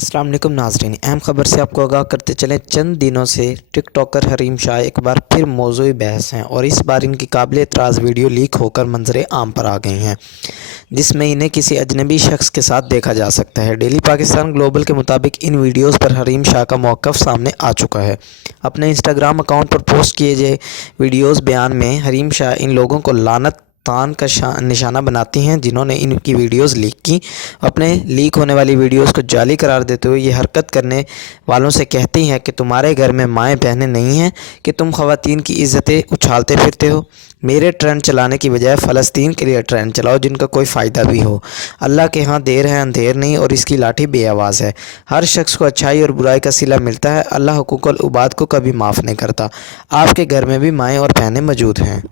अस्सलाम वालेकुम नाज़रीन, अहम ख़बर से आपको आगाह करते चलें। चंद दिनों से टिक टॉकर हरीम शाह एक बार फिर मौज़ूई बहस हैं और इस बार इनकी काबिल एतराज़ वीडियो लीक होकर मंजर आम पर आ गई हैं, जिसमें इन्हें किसी अजनबी शख्स के साथ देखा जा सकता है। डेली पाकिस्तान ग्लोबल के मुताबिक इन वीडियोज़ पर हरीम शाह का मौक़िफ़ सामने आ चुका है। अपने इंस्टाग्राम अकाउंट पर पोस्ट किए गए वीडियोज़ बयान में हरीम शाह इन लोगों को लानत तान का निशाना बनाती हैं जिन्होंने इनकी वीडियोस लीक की। अपने लीक होने वाली वीडियोस को जाली करार देते हुए ये हरकत करने वालों से कहती हैं कि तुम्हारे घर में माएँ बहनें नहीं हैं कि तुम ख़वातीन की इज़्ज़तें उछालते फिरते हो। मेरे ट्रेंड चलाने की बजाय फ़लस्तीन के लिए ट्रेंड चलाओ जिनका कोई फ़ायदा भी हो। अल्लाह के यहाँ देर है अंधेर नहीं और इसकी लाठी बेआवाज़ है। हर शख्स को अच्छाई और बुराई का सिला मिलता है। अल्लाह हुकूकुल उबाद को कभी माफ़ नहीं करता। आपके घर में भी माएँ और बहनें मौजूद हैं।